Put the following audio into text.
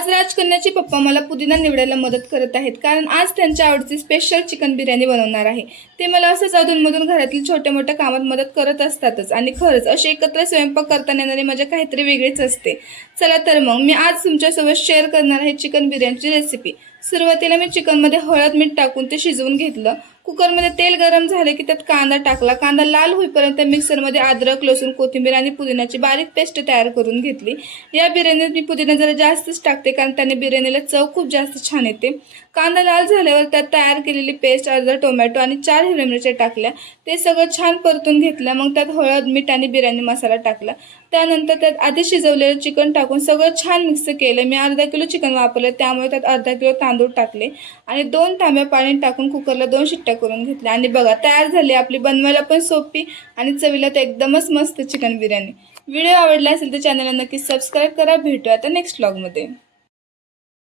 आज राजकन्याचे पप्पा मला पुदिना निवडायला मदत करत आहेत, कारण आज त्यांच्या आवडीची स्पेशल चिकन बिर्याणी बनवणार आहे। ते मला असंच अधूनमधून घरातील छोट्या मोठ्या कामात मदत करत असतातच आणि खरंच असे एकत्र स्वयंपाक करताना येणारी मजा काहीतरी वेगळीच असते। चला तर मग मी आज तुमच्यासोबत शेअर करणार आहे चिकन बिर्याणीची रेसिपी। सुरुवातीला मी चिकनमध्ये हळद मीठ टाकून ते शिजवून घेतलं। कुकरमध्ये तेल गरम झाले की त्यात कांदा टाकला। कांदा लाल होईपर्यंत मिक्सरमध्ये अद्रक लसूण कोथिंबीर आणि पुदिन्याची बारीक पेस्ट तयार करून घेतली। या बिर्याणीत मी पुदिना जरा जास्तच टाकते, कारण त्याने बिर्याणीला चव खूप जास्त छान येते। कांदा लाल झाल्यावर त्यात तयार केलेली पेस्ट, अर्धा टोमॅटो आणि 4 हिरव्या मिरच्या टाकल्या। ते सगळं छान परतून घेतलं। मग त्यात हळद मीठ आणि बिर्याणी मसाला टाकला। त्यानंतर त्यात आधी शिजवलेलं चिकन टाकून सगळं छान मिक्स केलं। मी अर्धा किलो चिकन वापरले, त्यामुळे त्यात अर्धा किलो तांदूळ टाकले आणि 2 तांब्या पाणी टाकून कुकरला 2 शिट्ट्या करून घेतल्या। आणि बघा तयार झाली आपली बनवायला पण सोपी आणि चवीला तर एकदमच मस्त चिकन बिर्याणी। व्हिडिओ आवडला असेल तर चॅनलला नक्की सबस्क्राइब करा। भेटूया आता नेक्स्ट व्लॉगमध्ये।